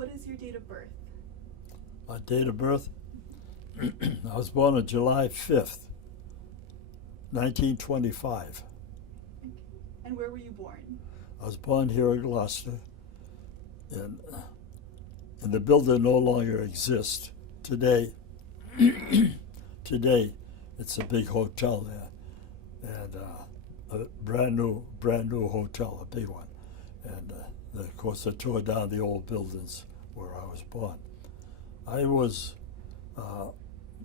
What is your date of birth? My date of birth? I was born on July 5th, 1925. Okay. And where were you born? I was born here in Gloucester, and the building no longer exists. Today, it's a big hotel there, and a brand new hotel, a big one. And of course, they tore down the old buildings where I was born. I was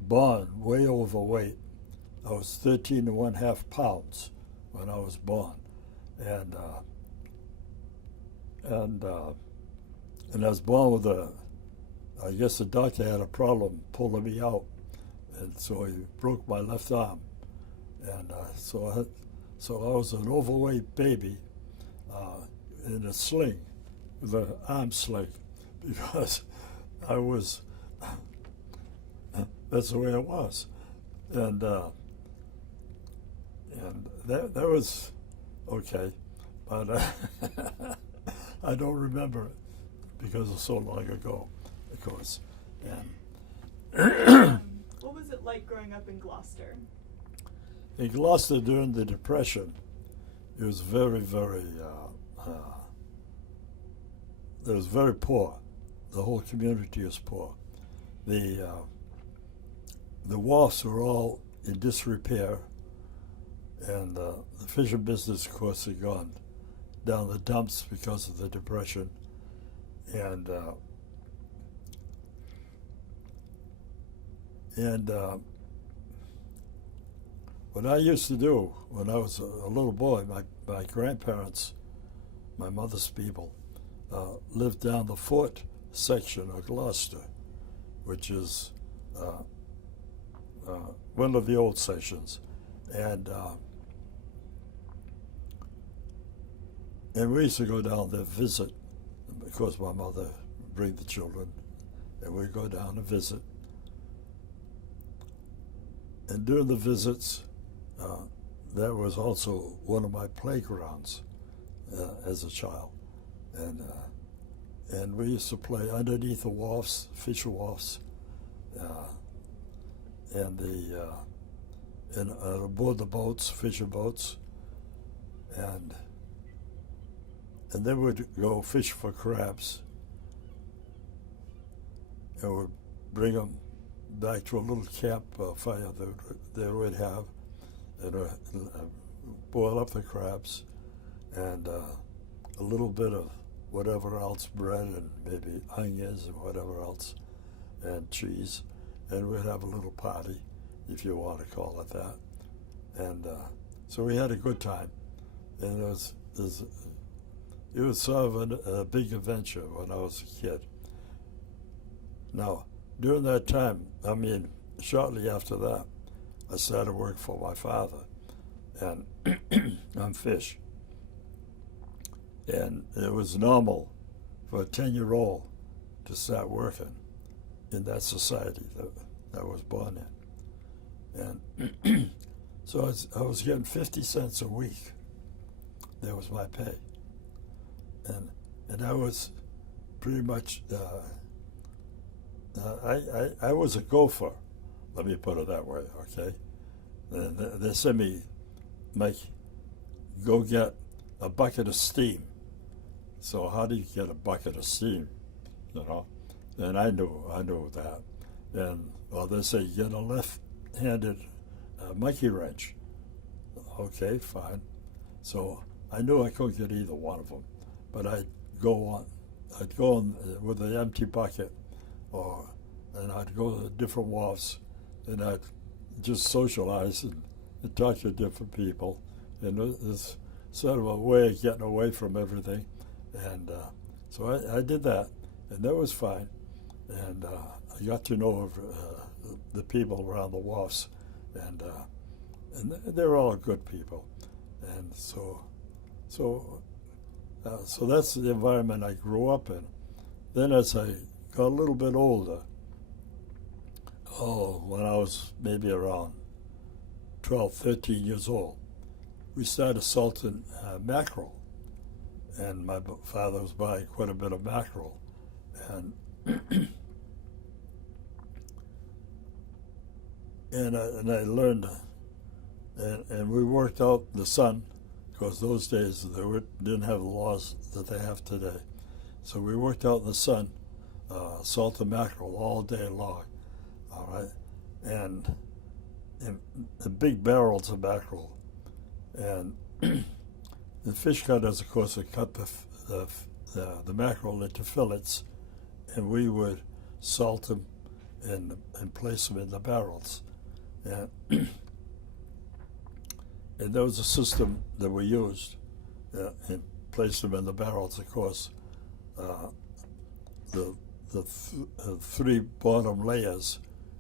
born way overweight. I was 13.5 pounds when I was born, and I was born with I guess the doctor had a problem pulling me out, and so he broke my left arm, and so I was an overweight baby in a sling, with an arm sling, because I was. That's the way it was, and that was okay, but I don't remember it because it's so long ago, of course. And what was it like growing up in Gloucester? in Gloucester during the Depression, it was very, very. It was very poor. The whole community was poor. The wharfs were all in disrepair, and the fishing business, of course, had gone down the dumps because of the Depression. And what I used to do when I was a little boy, my grandparents, my mother's people, lived down the fort section of Gloucester, which is one of the old sections, and we used to go down there visit. Of course, my mother would bring the children, and we'd go down and visit. And during the visits, that was also one of my playgrounds as a child, and we used to play underneath the wharfs, fisher wharfs, and aboard the boats, fisher boats, and then we'd go fish for crabs, and we'd bring them back to a little camp fire that we'd have, and boil up the crabs, and a little bit of whatever else, bread and maybe onions and whatever else, and cheese, and we'd have a little party, if you want to call it that. And so we had a good time, and it was sort of a big adventure when I was a kid. Now, during that time, shortly after that, I started work for my father, and on fish. And it was normal for a 10-year-old to start working in that society that I was born in. And so I was getting 50 cents a week. That was my pay. And I was pretty much, I was a gopher, let me put it that way, okay? They sent me, Mike, go get a bucket of steam. So how do you get a bucket of steam, you know? And I knew that. And, well, they say, get a left-handed monkey wrench. Okay, fine. So I knew I couldn't get either one of them, but I'd go on with an empty bucket, and I'd go to different wharfs, and I'd just socialize and talk to different people. And it's sort of a way of getting away from everything. And so I did that, and that was fine. And I got to know the people around the wharfs, and they were all good people. And so that's the environment I grew up in. Then as I got a little bit older, when I was maybe around 12, 13 years old, we started salting mackerel. And my father was buying quite a bit of mackerel. and and I learned, and we worked out the sun, because those days didn't have the laws that they have today. So we worked out in the sun, salt and mackerel all day long, all right, and the big barrels of mackerel, and the fish cutters, of course, would cut the mackerel into fillets, and we would salt them and place them in the barrels. And, and that was a system that we used, and placed them in the barrels, of course. The three bottom layers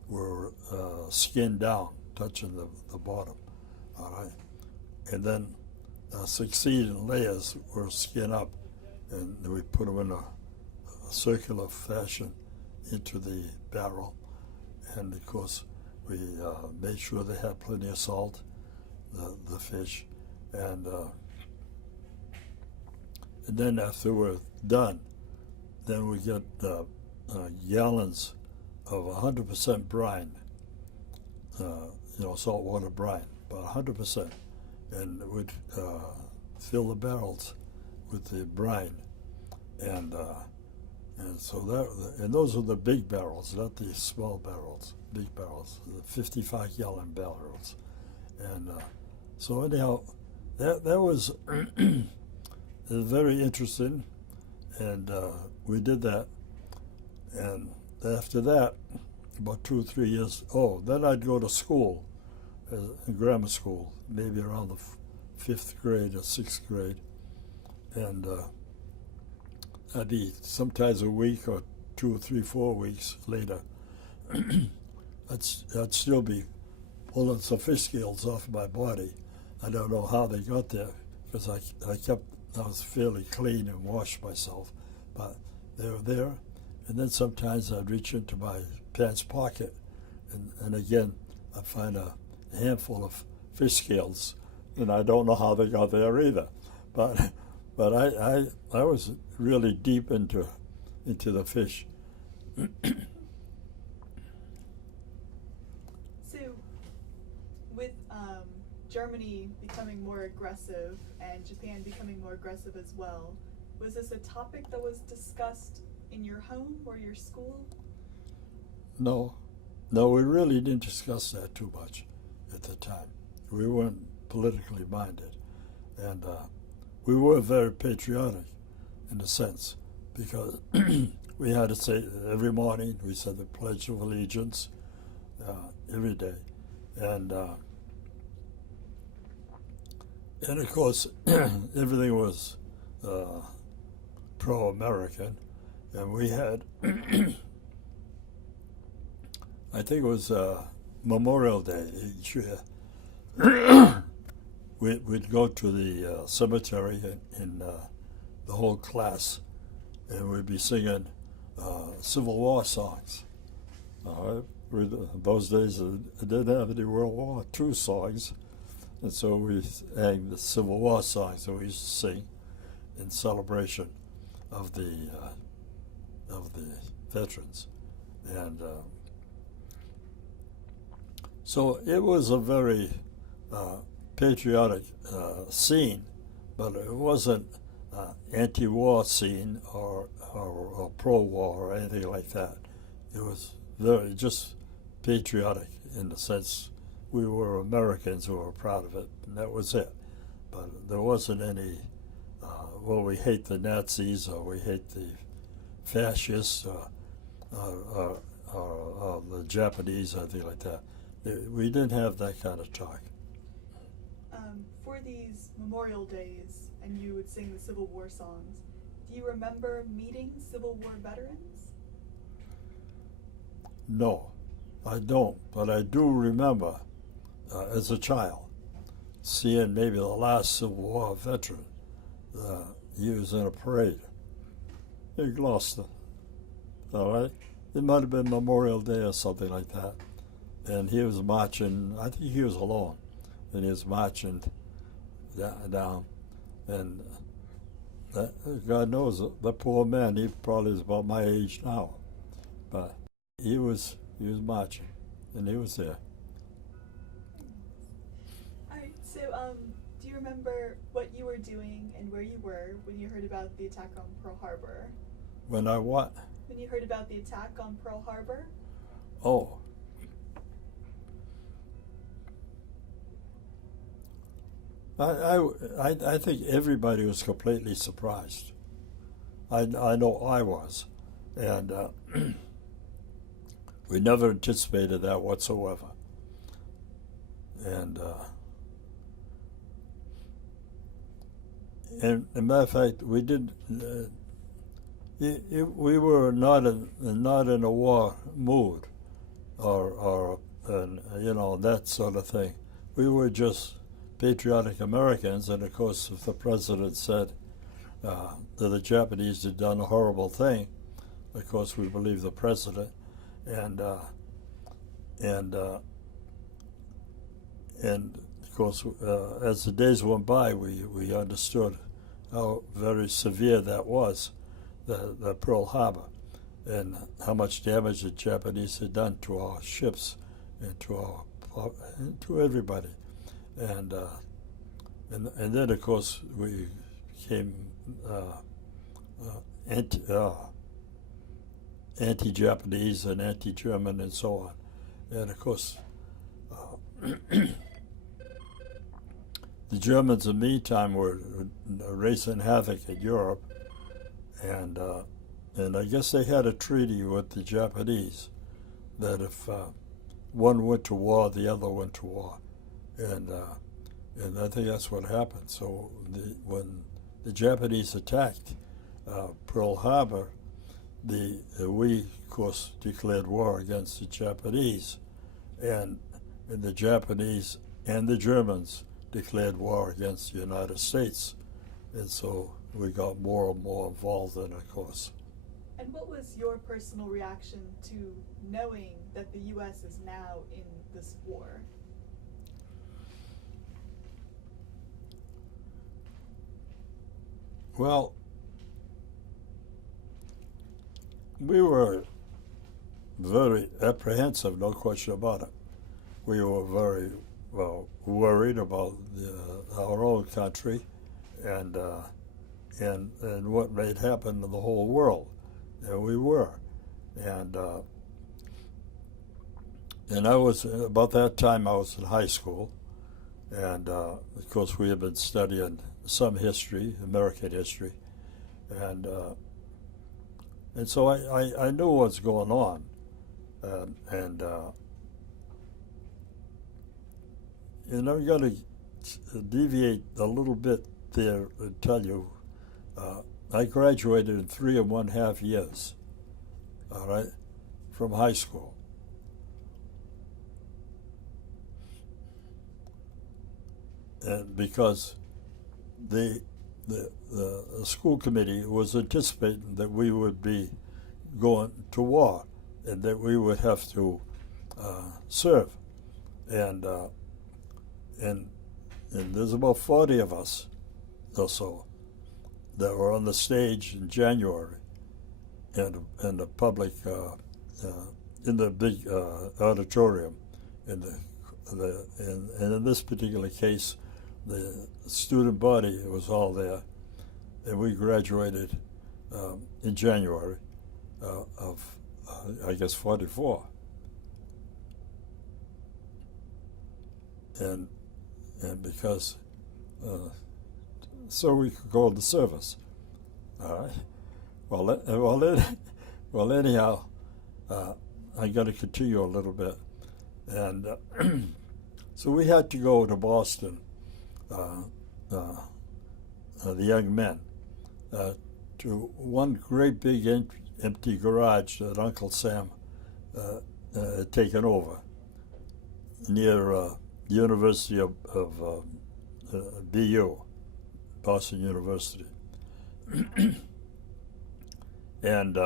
were skinned down, touching the bottom, all right? And then succeeding layers were skinned up, and we put them in a circular fashion into the barrel. And of course, we made sure they had plenty of salt, the fish, and then after we're done, then we get gallons of 100% brine, saltwater brine, about 100%, and we'd fill the barrels with the brine, and so those are the big barrels, not the small barrels, big barrels, the 55-gallon barrels, and so anyhow, that was very interesting, and we did that, and after that, about 2 or 3 years, then I'd go to school, grammar school, maybe around the 5th grade or 6th grade, and I'd be sometimes a week or 2 or 3, 4 weeks later, I'd still be pulling some fish scales off my body. I don't know how they got there, because I was fairly clean and washed myself, but they were there. And then sometimes I'd reach into my pants pocket, and again, I'd find a handful of fish scales, and I don't know how they got there either. But I was really deep into the fish. So, with Germany becoming more aggressive and Japan becoming more aggressive as well, was this a topic that was discussed in your home or your school? No, we really didn't discuss that too much at the time. We weren't politically minded, and we were very patriotic in a sense, because we had to say every morning, we said the Pledge of Allegiance every day, and of course everything was pro-American, and we had I think it was Memorial Day each year. We'd go to the cemetery in the whole class, and we'd be singing Civil War songs. Those days it didn't have any World War II songs, and so we sang the Civil War songs that we used to sing in celebration of the veterans, and so it was a very patriotic scene, but it wasn't anti-war scene or pro-war or anything like that. It was very just patriotic in the sense we were Americans who were proud of it, and that was it. But there wasn't any, we hate the Nazis or we hate the fascists or the Japanese or anything like that. We didn't have that kind of talk. For these Memorial Days, and you would sing the Civil War songs, do you remember meeting Civil War veterans? No, I don't, but I do remember as a child seeing maybe the last Civil War veteran. He was in a parade in Gloucester, all right? It might have been Memorial Day or something like that. And he was marching, I think he was alone, and he was marching down, and God knows the poor man. He probably is about my age now, but he was marching, and he was there. All right. So, do you remember what you were doing and where you were when you heard about the attack on Pearl Harbor? When I what? When you heard about the attack on Pearl Harbor? Oh. I think everybody was completely surprised. I know I was, and we never anticipated that whatsoever. And as a matter of fact, we did. We were not in a war mood, or that sort of thing. We were just patriotic Americans, and of course, if the president said that the Japanese had done a horrible thing, of course we believe the president, and of course as the days went by, we understood how very severe that was, the Pearl Harbor, and how much damage the Japanese had done to our ships and to everybody. And then of course we became anti-Japanese and anti-German and so on. And of course the Germans in the meantime were racing havoc in Europe, and I guess they had a treaty with the Japanese that if one went to war, the other went to war. And I think that's what happened. So when the Japanese attacked Pearl Harbor, we of course declared war against the Japanese, and the Japanese and the Germans declared war against the United States, and so we got more and more involved in it, of course. And what was your personal reaction to knowing that the U.S. is now in this war? Well, we were very apprehensive, no question about it. We were very worried about our own country and what might happen to the whole world, and we were. And I was, about that time, I was in high school, and of course we had been studying some history, American history, and so I knew what was going on, and I'm going to deviate a little bit there and tell you, I graduated in 3.5 years, all right, from high school. And because the school committee was anticipating that we would be going to war and that we would have to serve, and there's about 40 of us or so that were on the stage in January in the public in the big auditorium, and in this particular case the student body was all there, and we graduated in January of I guess 44, and because so we could go to service. All right. Well, anyhow, I got to continue a little bit, and so we had to go to Boston, the young men, to one great big empty garage that Uncle Sam had taken over near University of BU, Boston University. And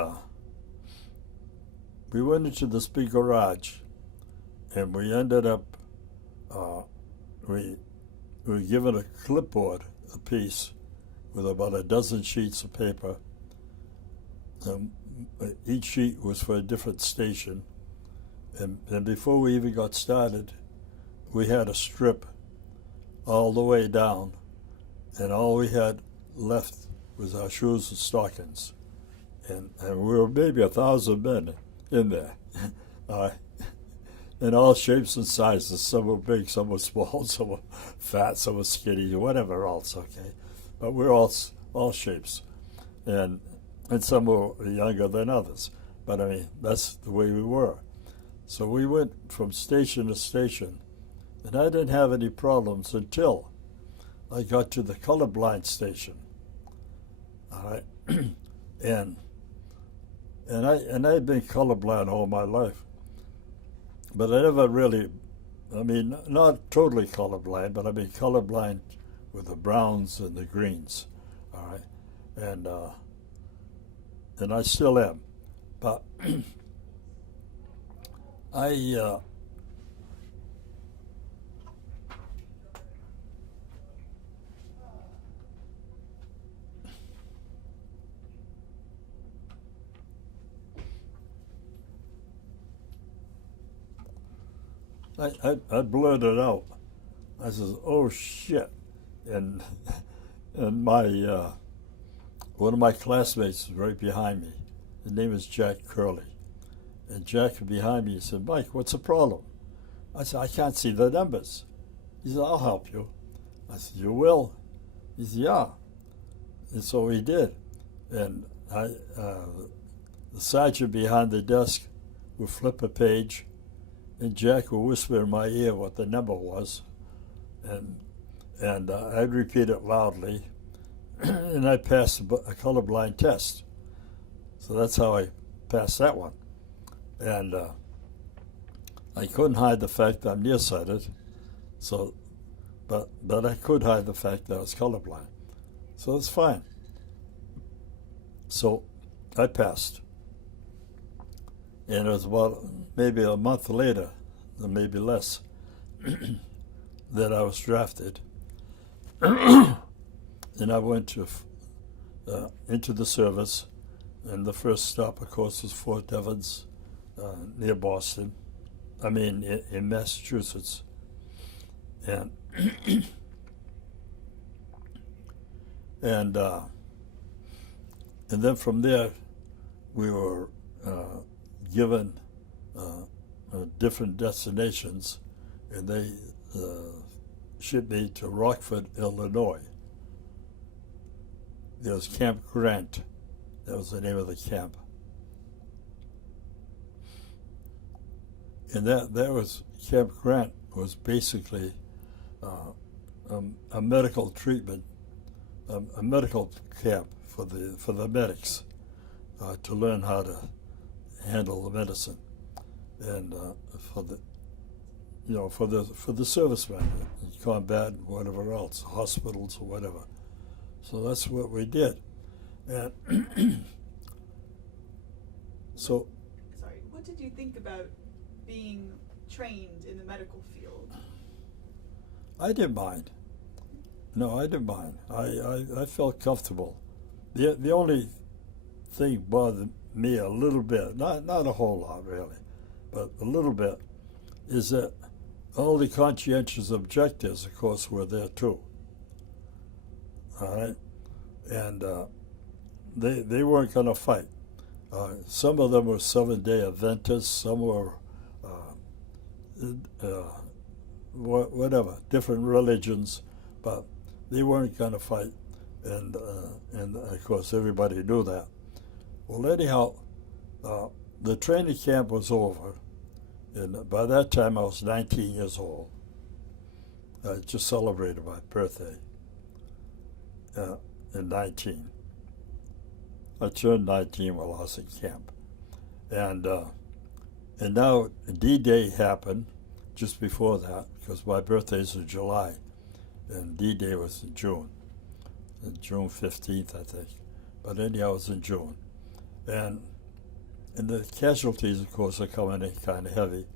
we went into this big garage, and we ended up, we were given a clipboard apiece, with about a dozen sheets of paper. Each sheet was for a different station. And before we even got started, we had a strip all the way down, and all we had left was our shoes and stockings. And we were maybe 1,000 men in there, in all shapes and sizes. Some were big, some were small, some were fat, some were skinny, whatever else, okay? But we're all shapes. And some were younger than others. But I mean, that's the way we were. So we went from station to station, and I didn't have any problems until I got to the colorblind station. All right, and I'd been colorblind all my life, but I never really, I mean, not totally colorblind, but I mean colorblind with the browns and the greens. All right, and I still am, but I blurted out. I says, "Oh shit!" And my one of my classmates was right behind me. His name is Jack Curley, and Jack behind me said, "Mike, what's the problem?" I said, "I can't see the numbers." He said, "I'll help you." I said, "You will?" He said, "Yeah." And so he did. And the sergeant behind the desk would flip a page, and Jack would whisper in my ear what the number was, and I'd repeat it loudly, and I passed a colorblind test. So that's how I passed that one. And I couldn't hide the fact that I'm nearsighted, so, but I could hide the fact that I was colorblind. So it's fine. So I passed. And it was about maybe a month later, or maybe less, that I was drafted. And I went to into the service, and the first stop, of course, was Fort Devens, near Boston. I mean, in Massachusetts. And and then from there, we were given different destinations, and they shipped me to Rockford, Illinois. There was Camp Grant. That was the name of the camp. And that was, Camp Grant was basically a medical treatment, a medical camp for the medics to learn how to handle the medicine, and for the servicemen in combat and whatever else, hospitals or whatever. So that's what we did. And so. Sorry, what did you think about being trained in the medical field? I didn't mind. No, I didn't mind. I felt comfortable. The only thing bothered me a little bit, not a whole lot really, but a little bit, is that all the conscientious objectors, of course, were there too. All right, and they weren't going to fight. Some of them were Seventh-day Adventists. Some were whatever, different religions, but they weren't going to fight, and of course everybody knew that. Well, anyhow, the training camp was over, and by that time I was 19 years old. I just celebrated my birthday in 19. I turned 19 while I was in camp, and now D-Day happened just before that, because my birthday's in July, and D-Day was in June, June 15th, I think. But anyhow, it was in June. And the casualties, of course, are coming in kind of heavy.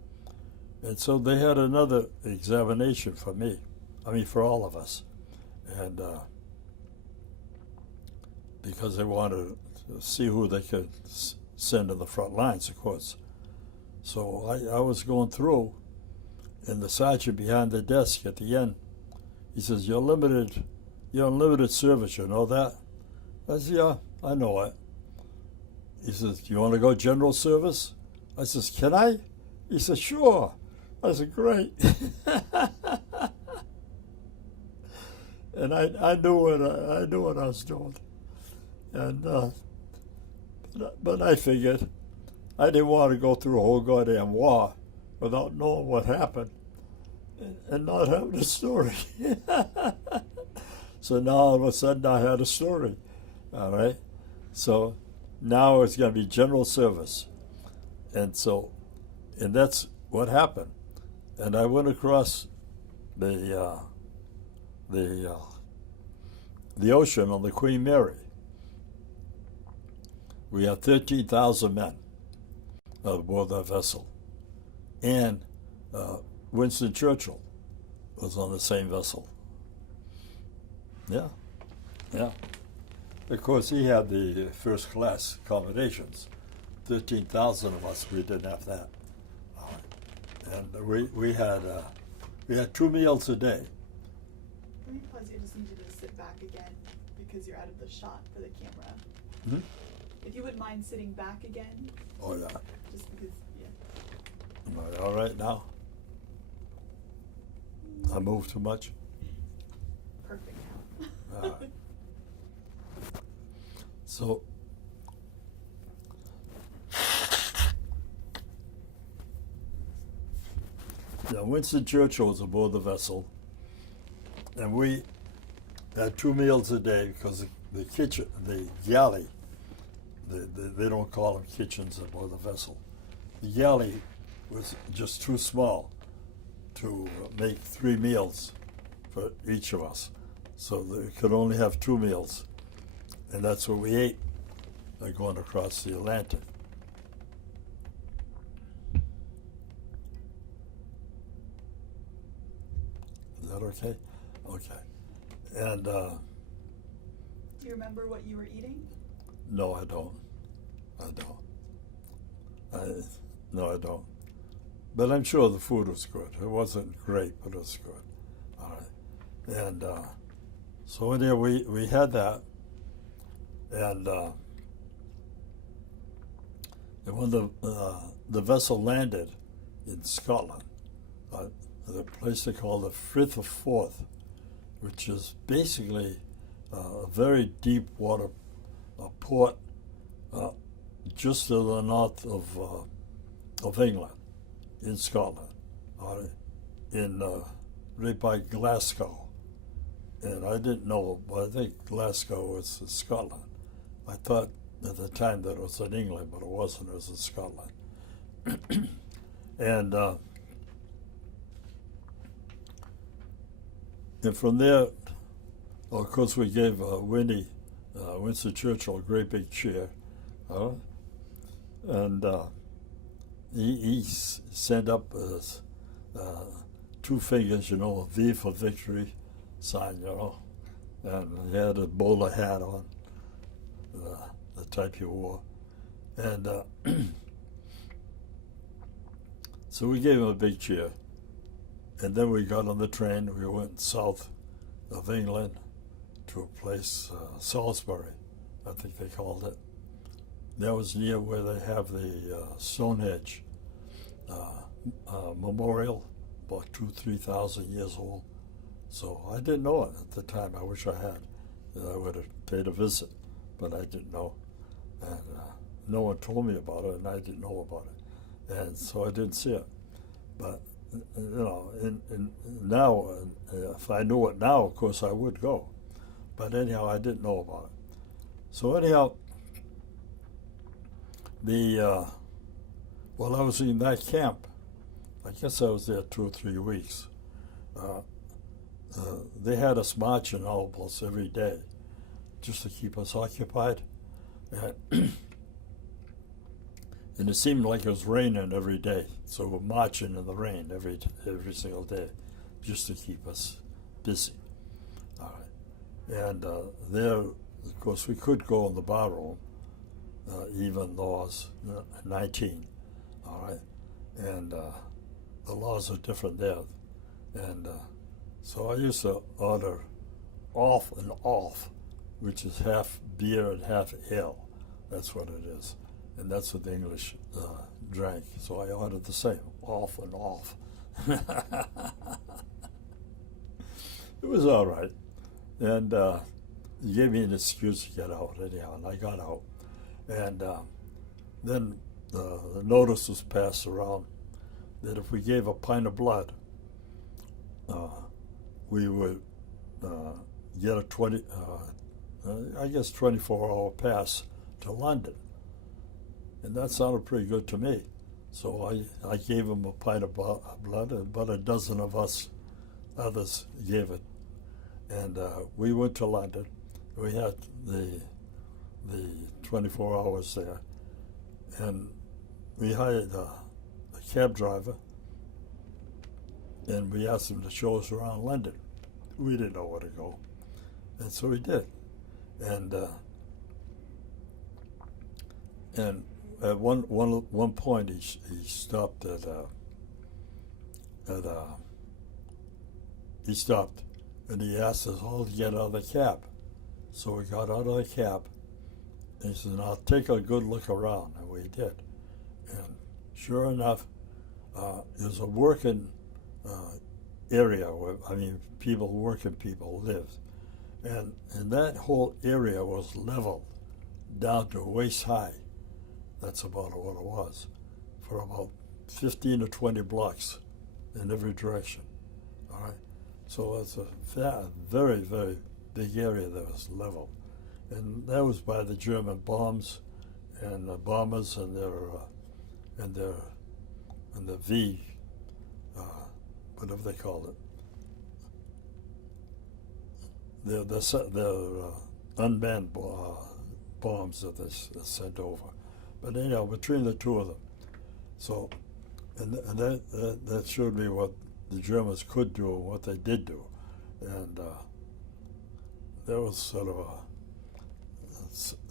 And so they had another examination for me, I mean for all of us. And because they wanted to see who they could send to the front lines, of course. So I was going through, and the sergeant behind the desk at the end, he says, you're on limited service, you know that? I said, yeah, I know it. He says, do you want to go general service? I says, can I? He says, sure. I said, great. And I knew what I was doing. And but I figured I didn't want to go through a whole goddamn war without knowing what happened and not having a story. So now all of a sudden I had a story. All right. So now it's going to be general service. And that's what happened. And I went across the ocean on the Queen Mary. We had 13,000 men aboard that vessel. And Winston Churchill was on the same vessel. Yeah, yeah. Of course, he had the first class accommodations. 13,000 of us, we didn't have that. And we had 2 meals a day. Let me pause. I just need you to sit back again because you're out of the shot for the camera. Hmm? If you wouldn't mind sitting back again. Oh yeah. Just because, yeah. Am I all right now? I move too much? Perfect now. All right. So, yeah, Winston Churchill was aboard the vessel, and we had 2 meals a day because the kitchen, the galley, they don't call them kitchens aboard the vessel. The galley was just too small to make 3 meals for each of us, so they could only have 2 meals. And that's what we ate going across the Atlantic. Is that okay? Okay. And Do you remember what you were eating? no, I don't. No, I don't. But I'm sure the food was good. It wasn't great, but it was good. All right. And so anyway, we had that. And when the vessel landed in Scotland, the place they call the Frith of Forth, which is basically a very deep water port just to the north of England, in Scotland, right by Glasgow. And I didn't know, but I think Glasgow was in Scotland. I thought at the time that it was in England, but it wasn't. It was in Scotland. And from there, well, of course, we gave Winston Churchill a great big cheer. And he sent up 2 fingers, a V for victory sign, and he had a bowler hat on, the type he wore. And so we gave him a big cheer. And then we got on the train. We went south of England to a place, Salisbury, I think they called it. That was near where they have the Stonehenge memorial, about 2,000-3,000 years old. So I didn't know it at the time. I wish I had. I would have paid a visit, but I didn't know. And no one told me about it, and I didn't know about it. And so I didn't see it. But, now, if I knew it now, of course I would go. But anyhow, I didn't know about it. So anyhow, while I was in that camp, I guess I was there 2 or 3 weeks, they had us marching almost every day just to keep us occupied. And it seemed like it was raining every day, so we're marching in the rain every single day just to keep us busy. All right. And there of course, we could go in the barroom, even though I was 19, all right? And the laws are different there. And so I used to order off and off, which is half beer and half ale. That's what it is. And that's what the English drank. So I ordered the same, off and off. It was all right. And he gave me an excuse to get out anyhow, and I got out. And then the notice was passed around that if we gave a pint of blood, we would get a 24-hour pass to London. And that sounded pretty good to me. So I gave him a pint of blood, and about a dozen of us others gave it. And we went to London. We had the 24 hours there. And we hired a cab driver, and we asked him to show us around London. We didn't know where to go. And so he did. And at one point he stopped he stopped and he asked us all to get out of the cab. So we got out of the cab, and he said, "Now take a good look around," and we did. And sure enough, it was a working area where, working people lived. And that whole area was leveled down to waist high. That's about what it was, for about 15 or 20 blocks in every direction. All right, so it's a very, very big area that was leveled, and that was by the German bombs and the bombers and the V, whatever they called it. The unmanned bombs that they sent over. But anyhow, between the two of them. So, and that showed me what the Germans could do and what they did do. And that was sort of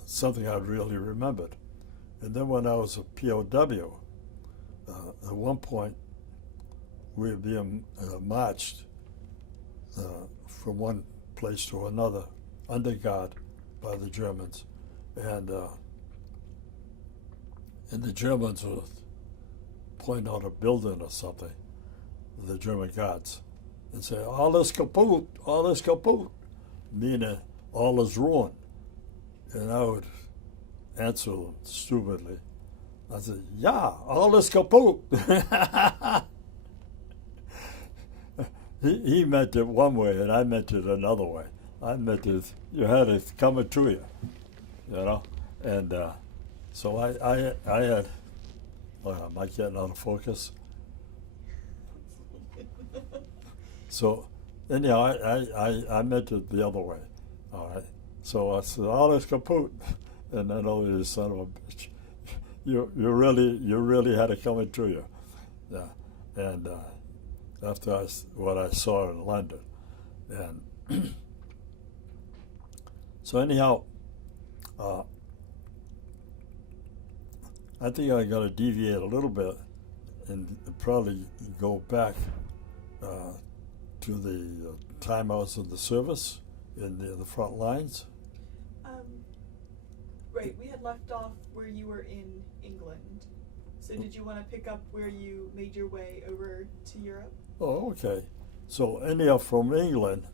something I really remembered. And then when I was a POW, at one point, we were being marched from one place to another under guard by the Germans, and the Germans would point out a building or something, the German guards, and say, "All is kaputt, all is kaputt," meaning all is ruined. And I would answer them stupidly. I said, "Yeah, all is kaputt." He meant it one way, and I meant it another way. I meant it, you had it coming to you, And so I had, am I getting out of focus? So anyhow, I meant it the other way, all right? So I said, "All is kaput," and then, "Oh, you son of a bitch, you really had it coming to you." Yeah, and after what I saw in London, and so anyhow, I think I got to deviate a little bit and probably go back to the time I was in the service in the front lines. Right, we had left off where you were in England. So did you want to pick up where you made your way over to Europe? Oh, okay. So anyhow, from England,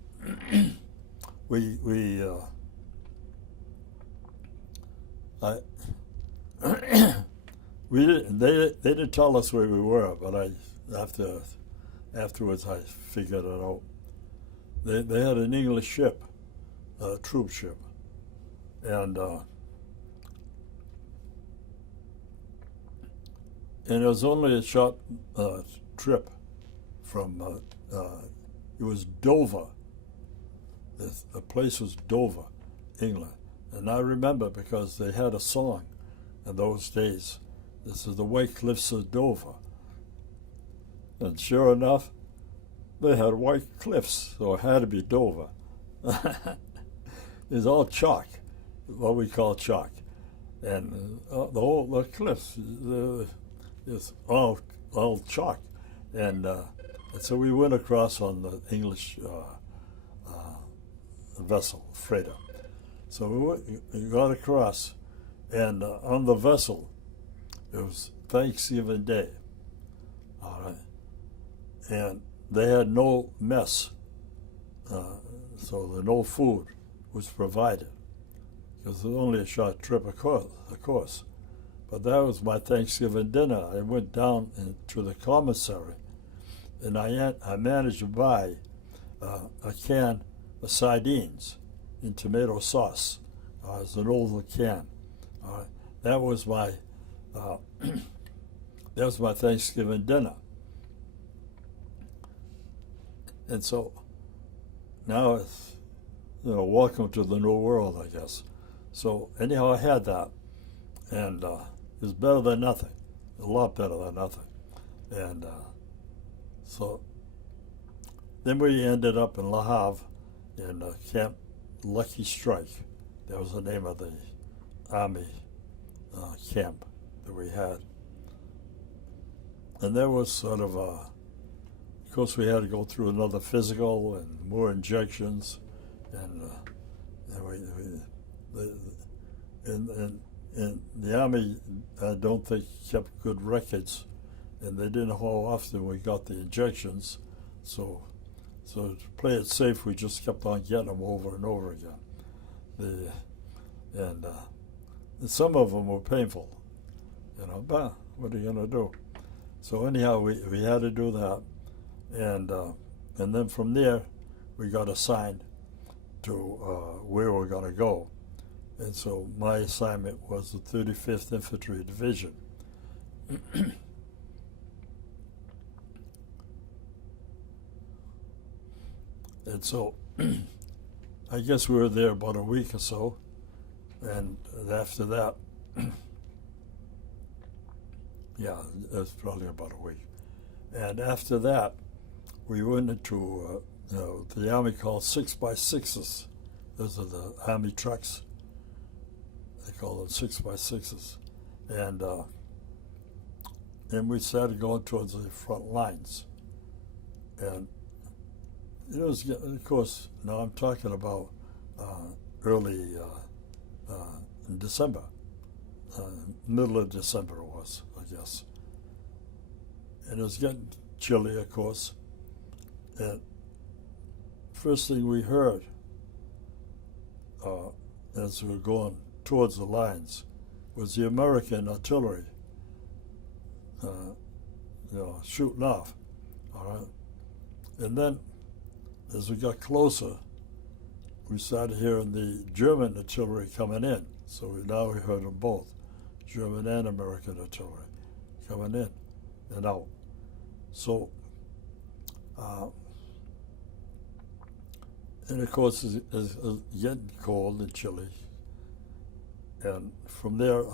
we didn't. They didn't tell us where we were, but afterwards I figured it out. They had an English ship, a troop ship, and it was only a short trip from. It was Dover. The place was Dover, England, and I remember because they had a song in those days. This is the White Cliffs of Dover. And sure enough, they had white cliffs, so it had to be Dover. It's all chalk. what we call chalk, and the cliffs is all chalk, and so we went across on the English vessel freighter. So we got across, and on the vessel, it was Thanksgiving Day. All right, and they had no mess, so no food was provided because it was only a short trip, of course. But that was my Thanksgiving dinner. I went down to the commissary, and I managed to buy a can of sardines in tomato sauce. It's an oval can. That was my Thanksgiving dinner. And so now it's, welcome to the new world, I guess. So anyhow, I had that, and it was better than nothing, a lot better than nothing. And so then we ended up in Le Havre in Camp Lucky Strike. That was the name of the Army camp that we had. And that was sort of course, we had to go through another physical and more injections, and the Army, I don't think, kept good records, and they didn't know how often we got the injections. So to play it safe, we just kept on getting them over and over again. And some of them were painful, but what are you going to do? So anyhow, we had to do that. And then from there, we got assigned to where we're going to go. And so my assignment was the 35th Infantry Division. And so I guess we were there about a week or so. And after that, yeah, it's probably about a week. And after that, we went into the Army called 6x6s. Those are the Army trucks. They call them 6x6s. And we started going towards the front lines. And it was, of course, now I'm talking about early in December. Middle of December it was, I guess. And it was getting chilly, of course. And first thing we heard as we were going towards the lines was the American artillery, shooting off. All right. And then, as we got closer, we started hearing the German artillery coming in. So now we heard them both, German and American artillery, coming in and out. So, and of course, it's getting cold and chilly. And from there,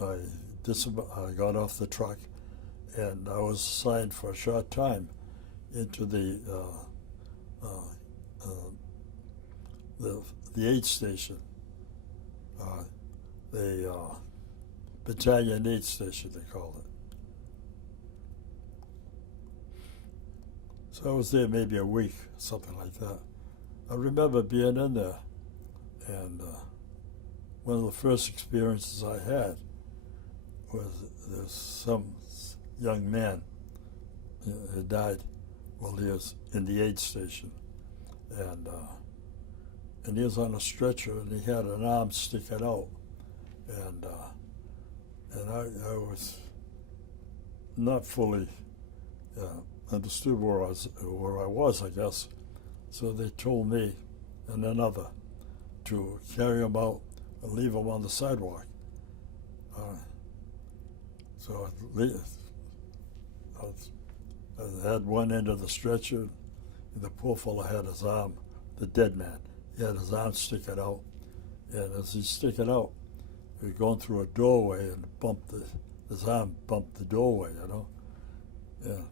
I got off the truck, and I was assigned for a short time into the aid station, the battalion aid station, they call it. So I was there maybe a week, something like that. I remember being in there, and one of the first experiences I had was there's some young man who died while he was in the aid station, and he was on a stretcher, and he had an arm sticking out, and I was not fully understood where I was, I guess. So they told me and another to carry him out and leave him on the sidewalk. So I had one end of the stretcher, and the poor fellow had his arm, the dead man, he had his arm sticking out. And as he's sticking out, he was going through a doorway and his arm bumped the doorway, Yeah,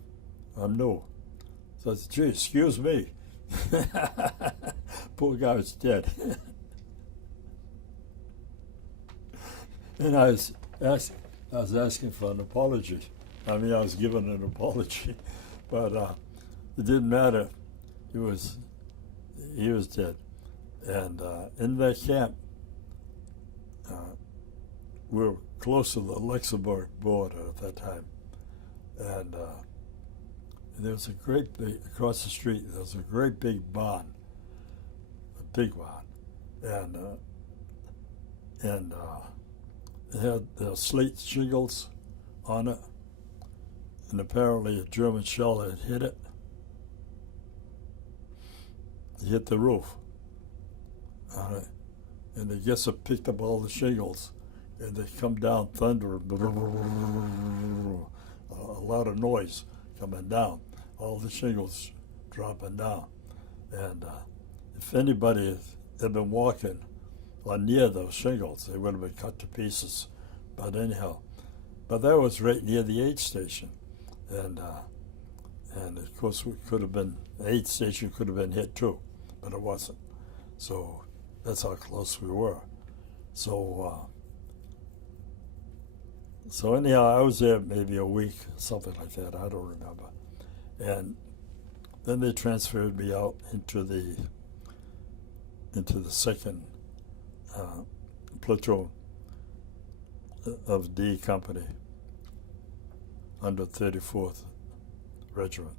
I'm new. So I said, gee, excuse me. Poor guy was dead. And I was asking for an apology. I mean, I was given an apology, but it didn't matter. He was dead. And in that camp, we were close to the Luxembourg border at that time. And there was a great big, across the street, there was a great big barn, a big barn. And it had slate shingles on it. And apparently a German shell had hit it. It hit the roof. And I guess it picked up all the shingles, and they come down thunder, a lot of noise coming down, all the shingles dropping down. And if anybody had been walking or near those shingles, they would have been cut to pieces. But anyhow, but that was right near the aid station. And of course, the aid station could have been hit too, but it wasn't. So that's how close we were. So anyhow, I was there maybe a week, something like that. I don't remember. And then they transferred me out into the second platoon of D Company under 34th Regiment.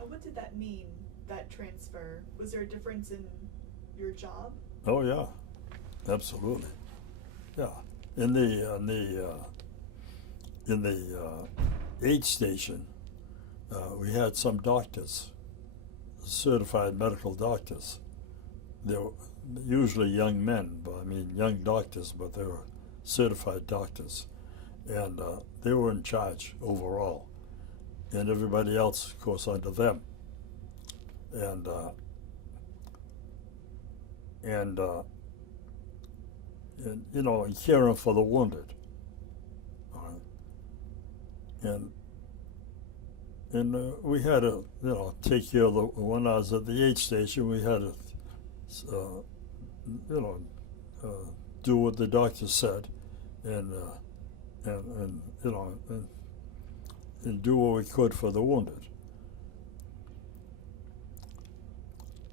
What did that mean, that transfer? Was there a difference in your job? Oh yeah, absolutely. Yeah, in the aid station, we had some doctors, certified medical doctors. They were usually young men, but I mean young doctors, but they were certified doctors, and they were in charge overall, and everybody else, of course, under them. And you know, and caring for the wounded. And we had to, you know, take care of the. When I was at the aid station, we had to, you know, do what the doctor said, and you know, and do what we could for the wounded.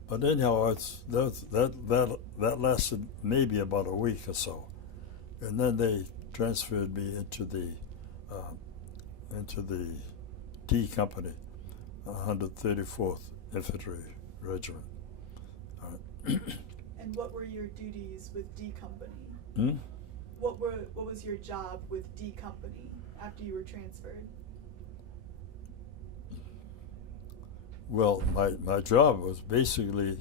But anyhow, that lasted maybe about a week or so, and then they transferred me into the D Company, 134th Infantry Regiment. And what were your duties with D Company? Hmm? What was your job with D Company after you were transferred? Well, my job was basically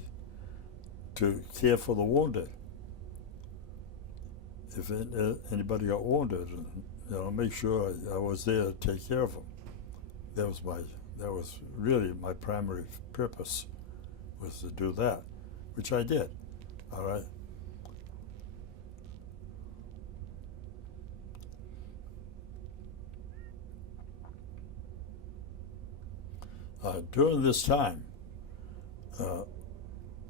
to care for the wounded. If anybody got wounded, you know, make sure I was there to take care of them. That was really my primary purpose, was to do that, which I did. All right. During this time,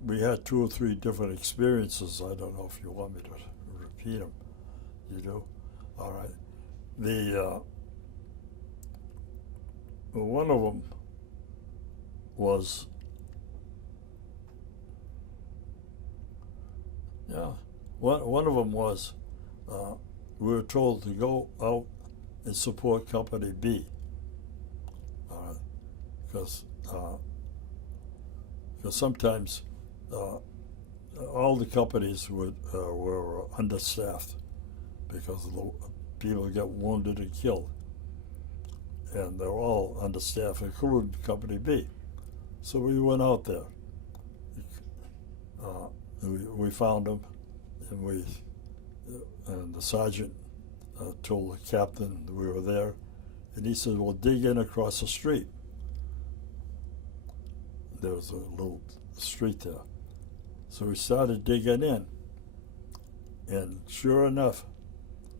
we had 2 or 3 different experiences. I don't know if you want me to repeat them. You do? All right. One of them was, one of them was, we were told to go out and support Company B. Because sometimes all the companies were understaffed because the people get wounded and killed, and they're all understaffed, including Company B. So we went out there. We found them, and the sergeant told the captain that we were there, and he said, "Well, dig in across the street." There was a little street there. So we started digging in, and sure enough,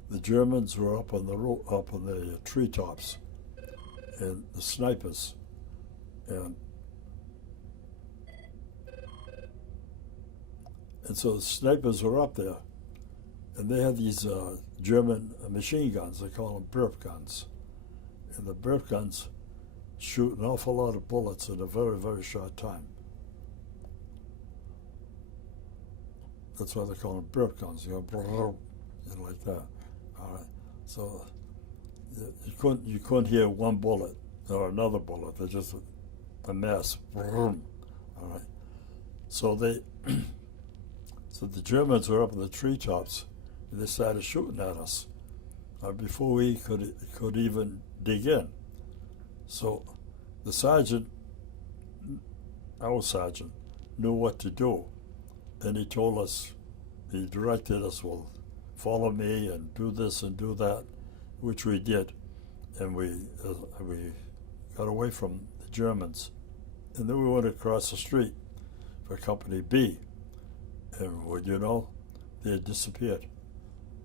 the Germans were up on the treetops, and the snipers, and And so the snipers were up there, and they had these German machine guns. They call them burp guns. And the burp guns shoot an awful lot of bullets in a very, very short time. That's why they call them burp guns. You go, like that. All right. So you couldn't hear one bullet or another bullet. They're just a mass. All right. So so the Germans were up in the treetops, and they started shooting at us before we could even dig in. So the sergeant, our sergeant, knew what to do, and he told us, he directed us, well, follow me and do this and do that, which we did, and we got away from the Germans, and then we went across the street for Company B, and well, you know, they had disappeared.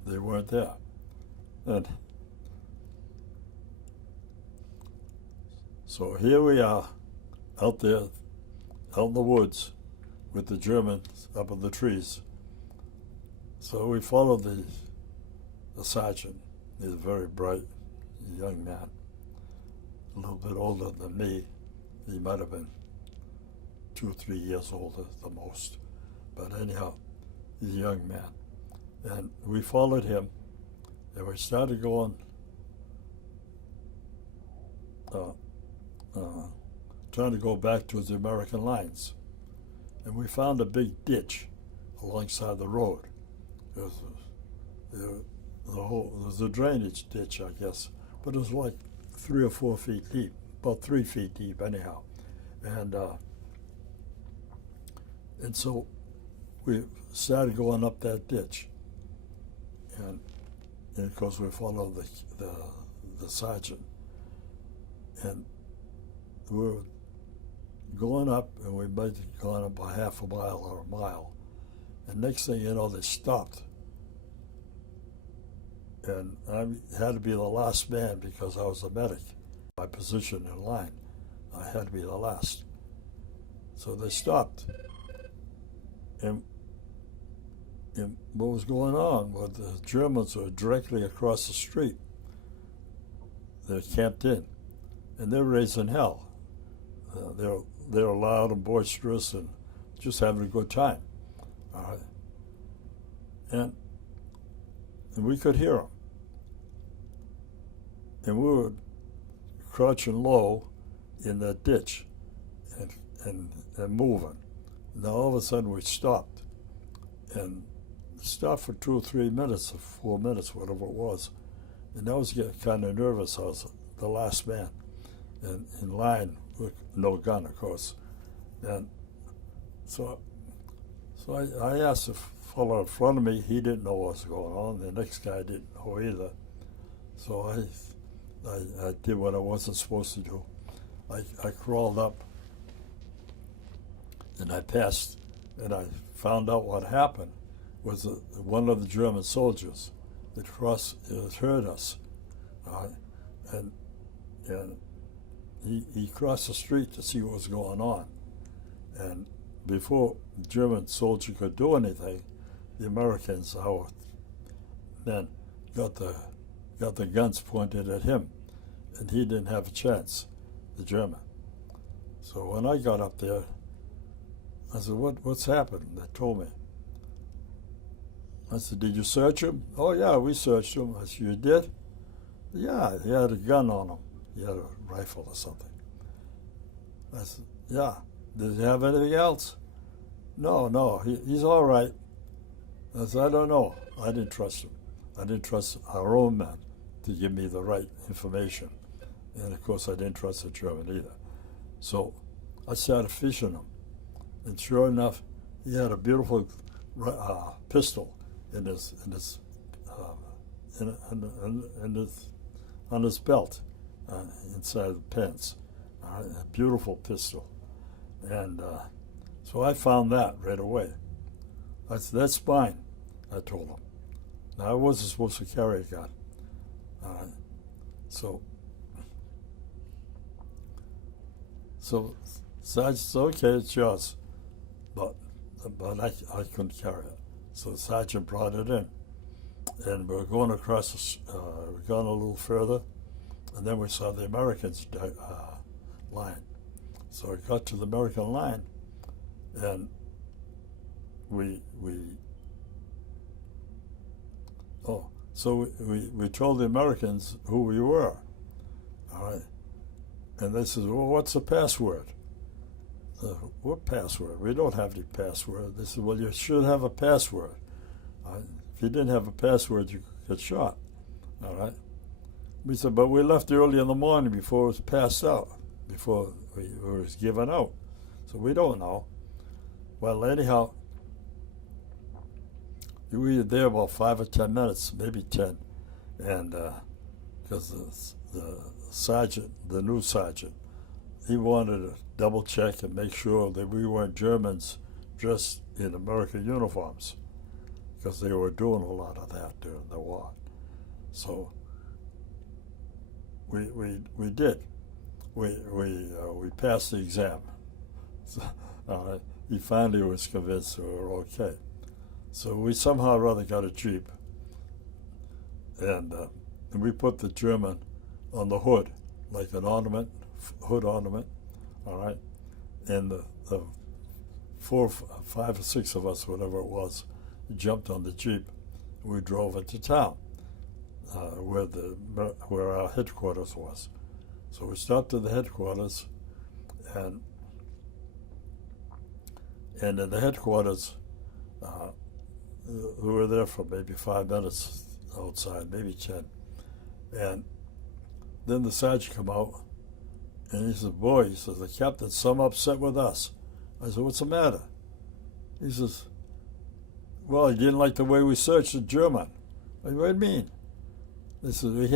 They weren't there, and so here we are, out there, out in the woods, with the Germans up in the trees. So we followed the sergeant. He's a very bright young man, a little bit older than me. He might have been 2 or 3 years older at the most. But anyhow, he's a young man. And we followed him, and we started going, trying to go back to the American lines. And we found a big ditch alongside the road. It was a drainage ditch, I guess, but it was like 3 or 4 feet deep, about 3 feet deep anyhow. And so we started going up that ditch. And of course we followed the sergeant. And we were going up, and we might have gone up a half a mile or a mile. And next thing you know, they stopped. And I had to be the last man because I was a medic. My position in line, I had to be the last. So they stopped. And what was going on was the Germans were directly across the street. They're camped in, and they're raising hell. They're loud and boisterous and just having a good time. All right. And we could hear them. And we were crouching low in that ditch and moving. Now all of a sudden we stopped. And stopped for 2 or 3 minutes or 4 minutes, whatever it was. And I was getting kind of nervous. I was the last man in line with no gun, of course. And so I asked the fellow in front of me. He didn't know what was going on. The next guy didn't know either. So I did what I wasn't supposed to do. I crawled up, and I passed, and I found out what happened was one of the German soldiers that heard us, and he crossed the street to see what was going on. And before the German soldier could do anything, the Americans, our men, got the guns pointed at him, and he didn't have a chance, the German. So when I got up there, I said, what's happened? They told me. I said, did you search him? Oh, yeah, we searched him. I said, you did? Yeah, he had a gun on him. He had a rifle or something. I said, yeah. Did he have anything else? No, he's all right. I said, I don't know. I didn't trust him. I didn't trust our own men to give me the right information. And, of course, I didn't trust the German either. So I started fishing him. And sure enough, he had a beautiful pistol on his belt, inside the pants. A beautiful pistol. And so I found that right away. I said, that's mine, I told him. Now, I wasn't supposed to carry a gun. So Sergeant said, okay, it's yours. But but I couldn't carry it. So the sergeant brought it in, and we were going across. We're going a little further, and then we saw the Americans' line. So I got to the American line, and we told the Americans who we were. All right, and they said, "Well, what's the password?" What password? We don't have any password. They said, "Well, you should have a password. If you didn't have a password, you could get shot." All right. We said, "But we left early in the morning before it was passed out, before it was given out. So we don't know." Well, anyhow, we were there about 5 or 10 minutes, maybe 10, and because the sergeant, the new sergeant, he wanted to double check and make sure that we weren't Germans dressed in American uniforms, because they were doing a lot of that during the war. So we did. We passed the exam. So, he finally was convinced we were okay. So we somehow or other got a Jeep, and we put the German on the hood, like an ornament, hood ornament, all right? And the 4, 5 or 6 of us, whatever it was, jumped on the Jeep. We drove into town, where our headquarters was. So we stopped at the headquarters, and in the headquarters, we were there for maybe 5 minutes outside, maybe 10. And then the sergeant come out, and he says, "Boy," he says, "the captain's some upset with us." I said, "What's the matter?" He says, "Well, he didn't like the way we searched the German." I said, "What do you mean?" He said, he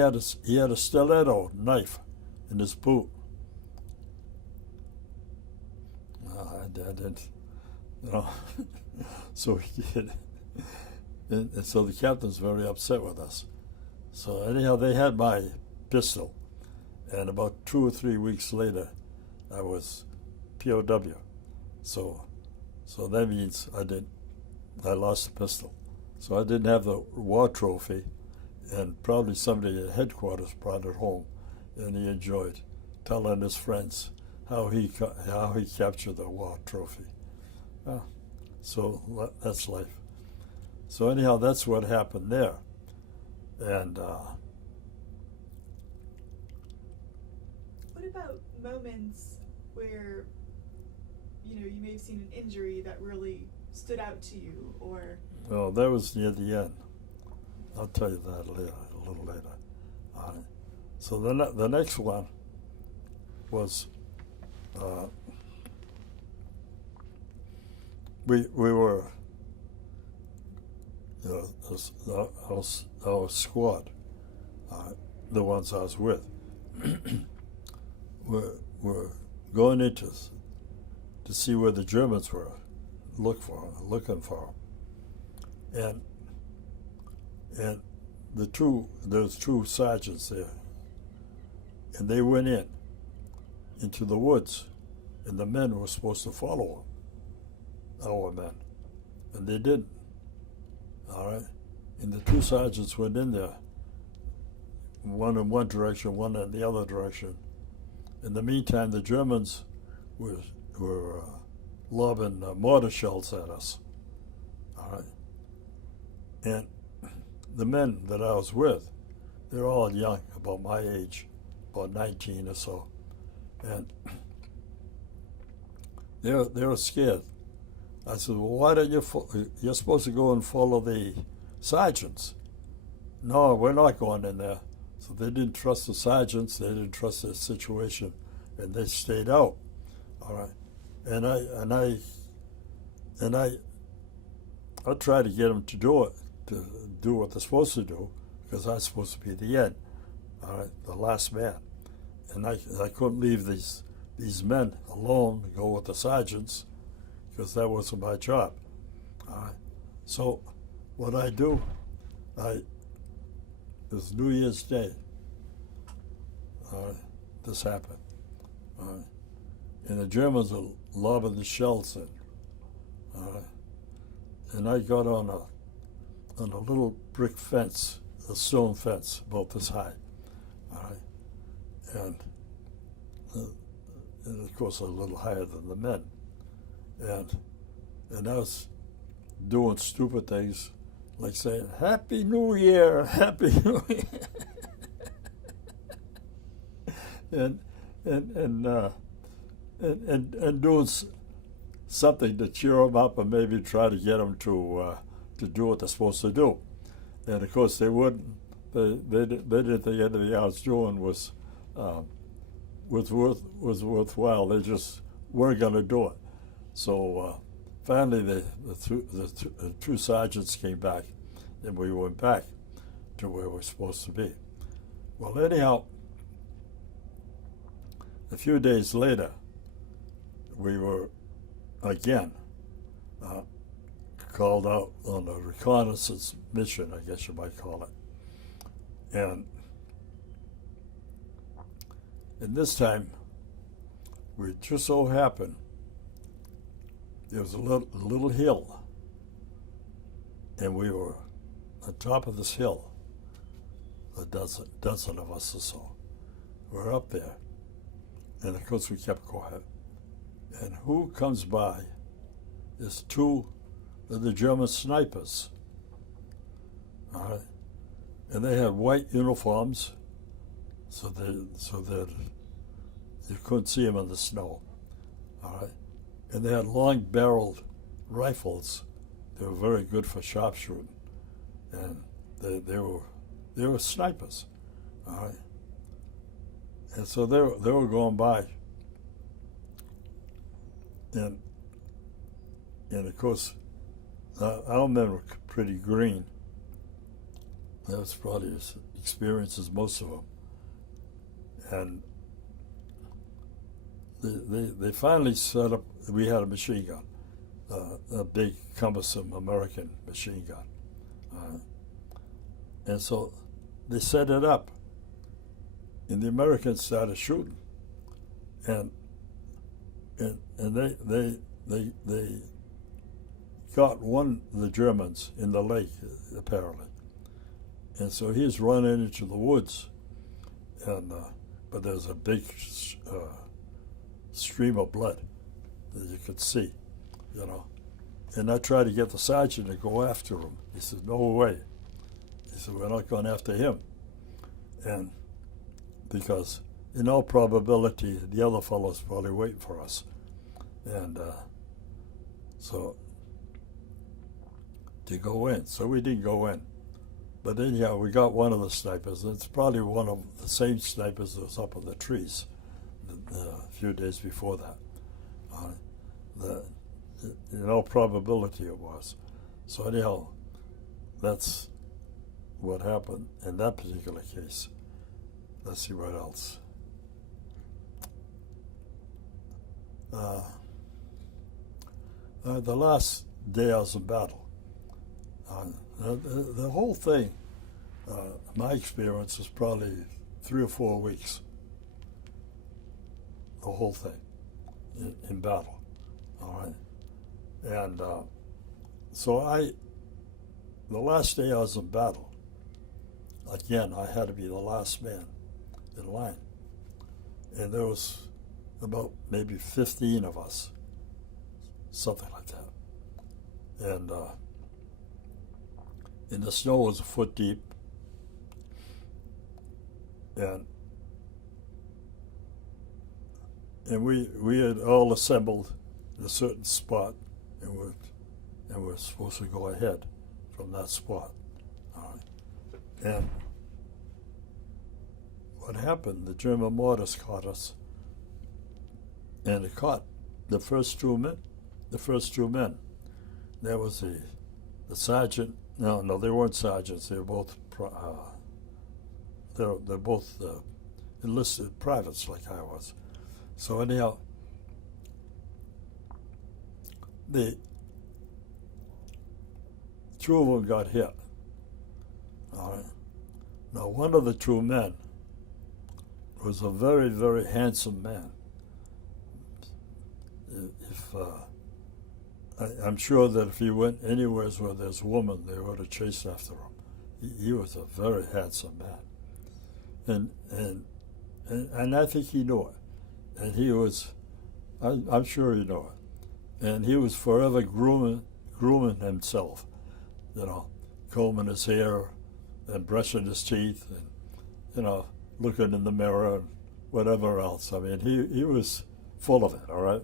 had a stiletto knife in his boot. I didn't, you know. So he did. And so the captain's very upset with us. So anyhow, they had my pistol, and about 2 or 3 weeks later, I was POW. So that means I lost the pistol. So I didn't have the war trophy, and probably somebody at headquarters brought it home, and he enjoyed telling his friends how he captured the war trophy. So that's life. So anyhow, that's what happened there. And what about moments where, you may have seen an injury that really stood out to you, or? Well, that was near the end. I'll tell you that a little later. So the next one was we were our squad, the ones I was with, were going into to see where the Germans were, looking for them, and there's 2 sergeants there, and they went into the woods, and the men were supposed to follow them, our men, and they didn't. All right, and the 2 sergeants went in there, one in one direction, one in the other direction. In the meantime, the Germans were lobbing mortar shells at us. All right, and the men that I was with, they're all young, about my age, about 19 or so, and they were scared. I said, "Well, why don't you're supposed to go and follow the sergeants." "No, we're not going in there." So they didn't trust the sergeants, they didn't trust the situation, and they stayed out. All right, and I tried to get them to do what they're supposed to do, because I was supposed to be the end, all right, the last man, and I couldn't leave these men alone to go with the sergeants, because that wasn't my job. All right. So what I do, it was New Year's Day. This happened. And the Germans are lobbing the shells in. and I got on a little brick fence, a stone fence about this high, all right, and of course a little higher than the men, and I was doing stupid things like saying "Happy New Year, Happy New Year," and doing something to cheer them up and maybe try to get them to do what they're supposed to do. And of course they wouldn't. They didn't think anything I was doing was worthwhile. They just weren't going to do it. So finally, the two sergeants came back, and we went back to where we're supposed to be. Well, anyhow, a few days later, we were again called out on a reconnaissance mission, I guess you might call it. And this time, we just so happened, there was a little hill, and we were on top of this hill, a dozen of us or so. We're up there, and of course we kept quiet. And who comes by is two of the German snipers. All right? And they had white uniforms, so that you couldn't see them in the snow. All right? And they had long-barreled rifles. They were very good for sharpshooting, and they were snipers. All right? And so they were going by. And of course, our men were pretty green. That was probably as experienced as most of them. And they finally set up, we had a machine gun, a big, cumbersome American machine gun. And so they set it up, and the Americans started shooting. And they got one of the Germans in the lake, apparently. And so he's running into the woods, and but there's a big stream of blood that you could see, you know. And I tried to get the sergeant to go after him. He said, "No way." He said, "We're not going after him." And because in all probability, the other fellow's probably waiting for us. And so to go in. So we didn't go in. But anyhow, we got one of the snipers. It's probably one of the same snipers that was up in the trees a few days before that. In all probability it was. So anyhow, that's what happened in that particular case. Let's see what else. The last day I was in battle, the whole thing, my experience was probably 3 or 4 weeks. The whole thing in battle, all right? And so the last day I was in battle, again, I had to be the last man in line. And there was about maybe 15 of us, something like that. And the snow was a foot deep. And we had all assembled in a certain spot, and we're supposed to go ahead from that spot. All right. And what happened, the German mortars caught us, and it caught the first two men. There was the sergeant. No, they weren't sergeants. They were both they're both enlisted privates like I was. So anyhow, the two of them got hit. All right. Now, one of the two men was a very, very handsome man. If I'm sure that if he went anywhere where there's a woman, they would have chased after him. He was a very handsome man, and I think he knew it, and he was, I'm sure he knew it, and he was forever grooming himself, you know, combing his hair and brushing his teeth and, you know, looking in the mirror and whatever else. I mean, he was full of it, all right?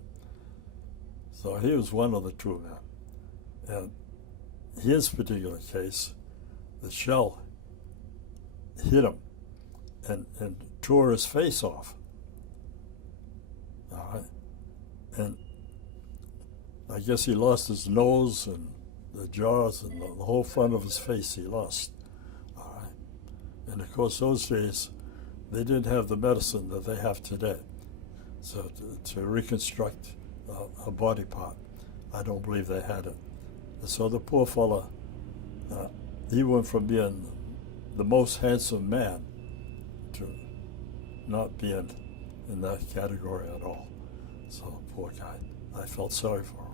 So he was one of the true men. And his particular case, the shell hit him and tore his face off. All right? And I guess he lost his nose and the jaws and the whole front of his face he lost. All right? And of course, those days, they didn't have the medicine that they have today. So to reconstruct a body part, I don't believe they had it. And so the poor fella, he went from being the most handsome man to not being in that category at all. So poor guy, I felt sorry for him.